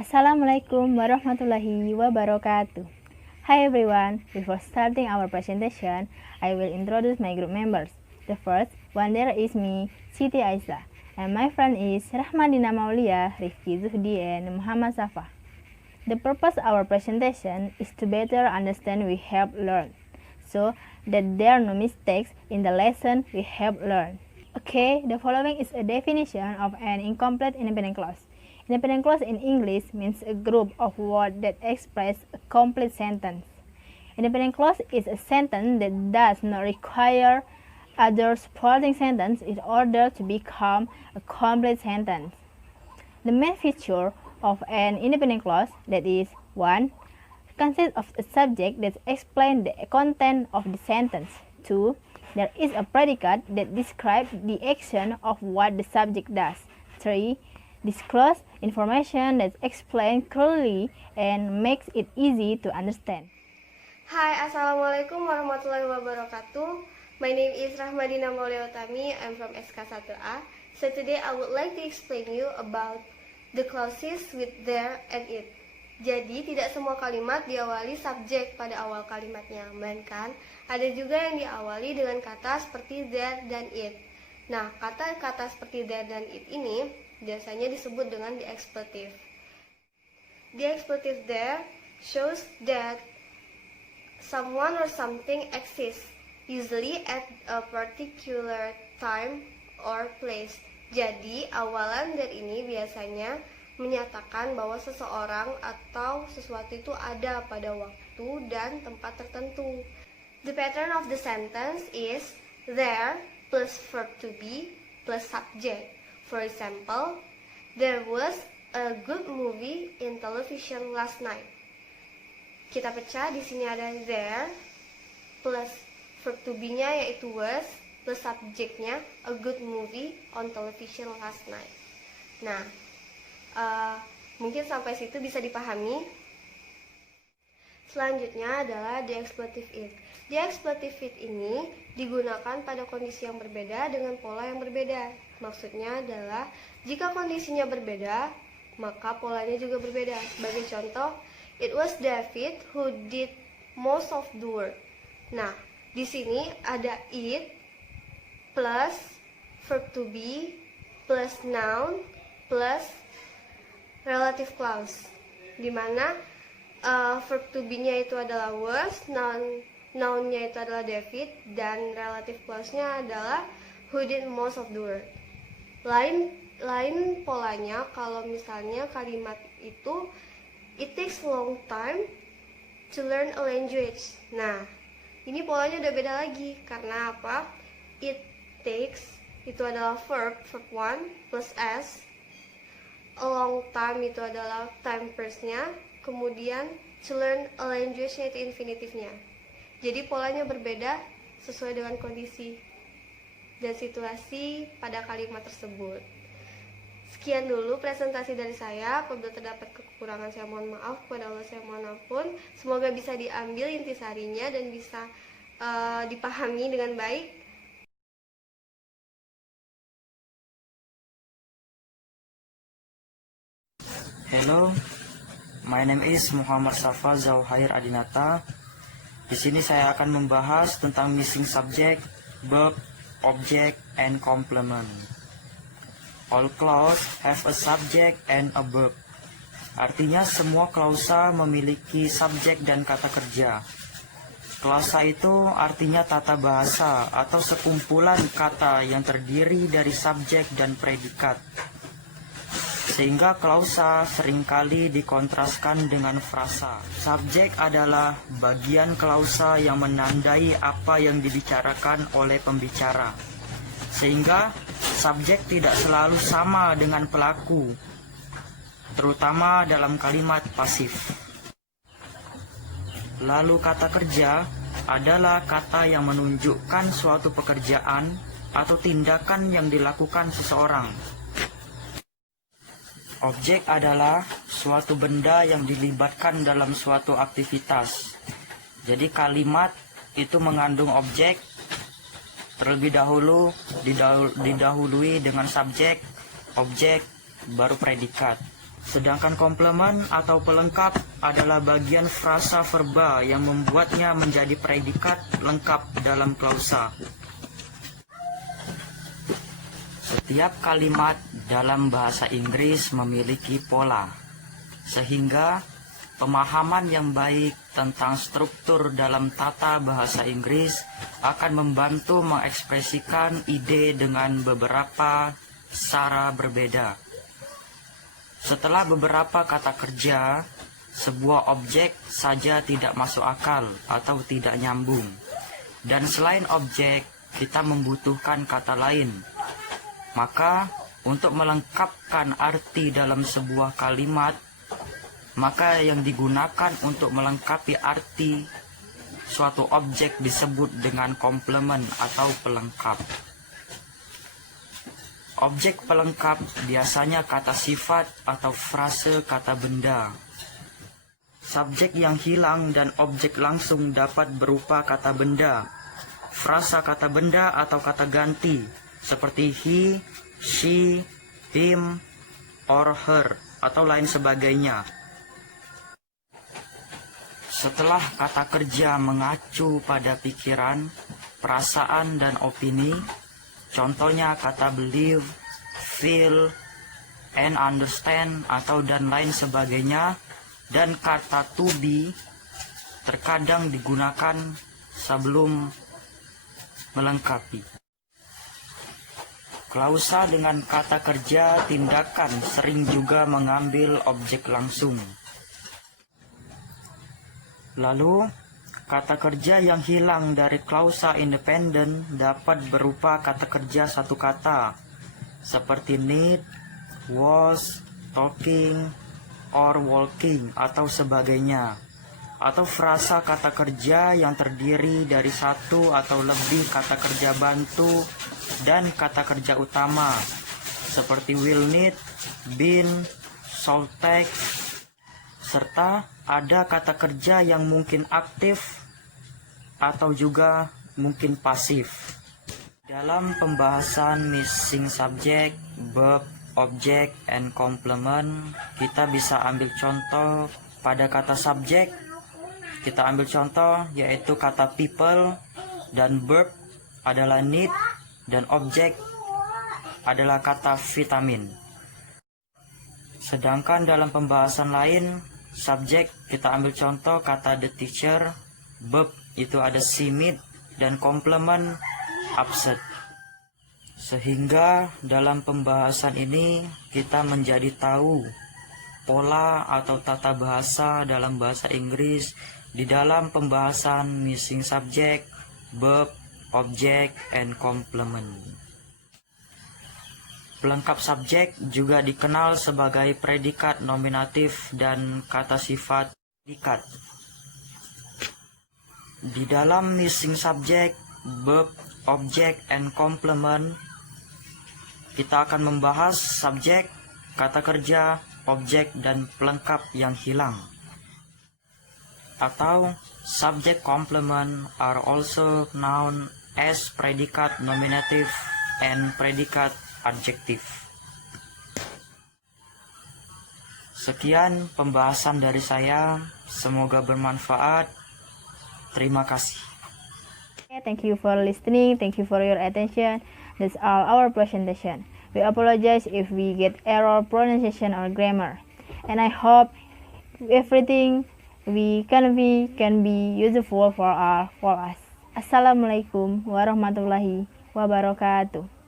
Assalamualaikum warahmatullahi wabarakatuh. Hi everyone, before starting our presentation, I will introduce my group members. The first one there is me, Siti Aisyah, and my friend is Rahmadina Maulia, Rifki Zuhdi, and Muhammad Safa. The purpose of our presentation is to better understand we have learned, so that there are no mistakes in the lesson we have learned. Okay, the following is a definition of an incomplete independent clause. Independent clause in English means a group of words that express a complete sentence. Independent clause is a sentence that does not require other supporting sentence in order to become a complete sentence. The main feature of an independent clause, that is, 1. Consists of a subject that explains the content of the sentence. 2. There is a predicate that describes the action of what the subject does. 3. Disclose information that explains clearly and makes it easy to understand. Hai, Assalamualaikum warahmatullahi wabarakatuh. My name is Rahmadina Maulia Utami. I'm from SK1A. So today I would like to explain you about the clauses with there and it. Jadi tidak semua kalimat diawali subjek pada awal kalimatnya, melainkan ada juga yang diawali dengan kata seperti there dan it. Nah, kata-kata seperti there dan it ini biasanya disebut dengan the expletive. The expletive there shows that someone or something exists, usually at a particular time or place. Jadi, awalan dari ini biasanya menyatakan bahwa seseorang atau sesuatu itu ada pada waktu dan tempat tertentu. The pattern of the sentence is there plus verb to be plus subject. For example, there was a good movie in television last night. Kita pecah, di sini ada there plus verb to be-nya yaitu was plus subjeknya a good movie on television last night. Nah, mungkin sampai situ bisa dipahami. Selanjutnya adalah the expletive it. The expletive it ini digunakan pada kondisi yang berbeda dengan pola yang berbeda. Maksudnya adalah jika kondisinya berbeda, maka polanya juga berbeda. Sebagai contoh, it was David who did most of the work. Nah, di sini ada it plus verb to be plus noun plus relative clause, di mana verb to be-nya itu adalah was, noun-nya itu adalah David, dan relative clause-nya adalah who did most of the work. Lain polanya kalau misalnya kalimat itu it takes long time to learn a language. Nah, ini polanya udah beda lagi. Karena apa? It takes itu adalah verb 1 plus s. A long time itu adalah time past-nya. Kemudian to learn a language-nya itu infinitive-nya. Jadi polanya berbeda sesuai dengan kondisi dan situasi pada kalimat tersebut. Sekian dulu presentasi dari saya. Apabila terdapat kekurangan saya mohon maaf, kepada Allah saya mohon ampun. Semoga bisa diambil intisarinya dan bisa dipahami dengan baik. Hello, my name is Muhammad Safa Zauhair Adinata. Di sini saya akan membahas tentang missing subject, verb, object, and complement. All clause have a subject and a verb. Artinya semua klausa memiliki subjek dan kata kerja. Klausa itu artinya tata bahasa atau sekumpulan kata yang terdiri dari subjek dan predikat. Sehingga klausa seringkali dikontraskan dengan frasa. Subjek adalah bagian klausa yang menandai apa yang dibicarakan oleh pembicara. Sehingga subjek tidak selalu sama dengan pelaku, terutama dalam kalimat pasif. Lalu kata kerja adalah kata yang menunjukkan suatu pekerjaan atau tindakan yang dilakukan seseorang. Objek adalah suatu benda yang dilibatkan dalam suatu aktivitas. Jadi kalimat itu mengandung objek, terlebih dahulu didahului dengan subjek, objek, baru predikat. Sedangkan komplement atau pelengkap adalah bagian frasa verba yang membuatnya menjadi predikat lengkap dalam klausa. Setiap kalimat dalam bahasa Inggris memiliki pola, sehingga pemahaman yang baik tentang struktur dalam tata bahasa Inggris akan membantu mengekspresikan ide dengan beberapa cara berbeda. Setelah beberapa kata kerja, sebuah objek saja tidak masuk akal atau tidak nyambung. Dan selain objek, kita membutuhkan kata lain. Maka, untuk melengkapkan arti dalam sebuah kalimat, maka yang digunakan untuk melengkapi arti suatu objek disebut dengan komplement atau pelengkap. Objek pelengkap biasanya kata sifat atau frase kata benda. Subjek yang hilang dan objek langsung dapat berupa kata benda, frasa kata benda atau kata ganti, seperti he, she, him, or her, atau lain sebagainya. Setelah kata kerja mengacu pada pikiran, perasaan, dan opini, contohnya kata believe, feel, and understand, atau dan lain sebagainya, dan kata to be terkadang digunakan sebelum melengkapi. Klausa dengan kata kerja tindakan sering juga mengambil objek langsung. Lalu, kata kerja yang hilang dari klausa independen dapat berupa kata kerja satu kata, seperti need, was, talking, or walking, atau sebagainya. Atau frasa kata kerja yang terdiri dari satu atau lebih kata kerja bantu dan kata kerja utama, seperti will need, been, shall take, serta ada kata kerja yang mungkin aktif atau juga mungkin pasif. Dalam pembahasan missing subject, verb, object, and complement, kita bisa ambil contoh pada kata subjek. Kita ambil contoh yaitu kata people, dan verb adalah need, dan objek adalah kata vitamin. Sedangkan dalam pembahasan lain, subjek kita ambil contoh kata the teacher, verb itu ada she meet, dan complement upset. Sehingga dalam pembahasan ini kita menjadi tahu pola atau tata bahasa dalam bahasa Inggris di dalam pembahasan missing subject, verb, object, and complement. Pelengkap subjek juga dikenal sebagai predikat nominatif dan kata sifat predikat. Di dalam missing subject, verb, object, and complement, kita akan membahas subjek, kata kerja, objek, dan pelengkap yang hilang. Atau subject complement are also known as predikat nominative and predikat adjektif. Sekian pembahasan dari saya, semoga bermanfaat. Terima kasih. Thank you for listening. Thank you for your attention. That's all our presentation. We apologize if we get error pronunciation or grammar. And I hope everything we can be useful for us. Assalamualaikum warahmatullahi wabarakatuh.